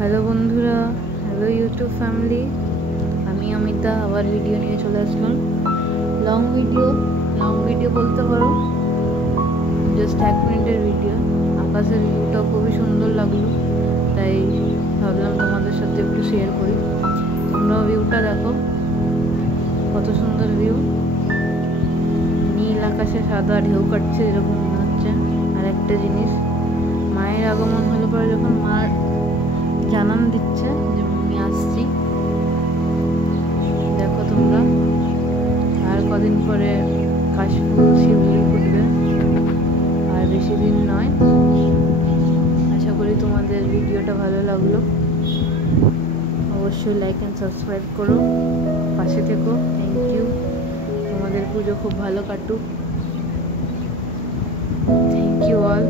Hello বন্ধুরা, hello YouTube family. আমি অমিতা আবার ভিডিও নিয়ে চলে আসলাম। লং ভিডিও বলতে পারো, জাস্ট 1 মিনিটের ভিডিও। আকাশের ভিউটা খুবই সুন্দর লাগলো, তাই ভাবলাম তোমাদের সাথে একটু শেয়ার করি। তোমরাও ভিউটা দেখো, কত সুন্দর ভিউ। নীল আকাশে সাদা ঢেউ কাটছে এরকম মনে হচ্ছে। আর একটা জিনিস, মায়ের আগমন হলে পরে যখন মা জানান দিচ্ছে যে আমি আসছি, দেখো তোমরা। আর কদিন পরে কাশফুল শিউলি ফুটবে, আর বেশি দিন নয়। আশা করি তোমাদের ভিডিওটা ভালো লাগলো। অবশ্যই লাইক অ্যান্ড সাবস্ক্রাইব করো, পাশে থেকো। Thank you. তোমাদের পুজো খুব ভালো কাটুক। Thank you all.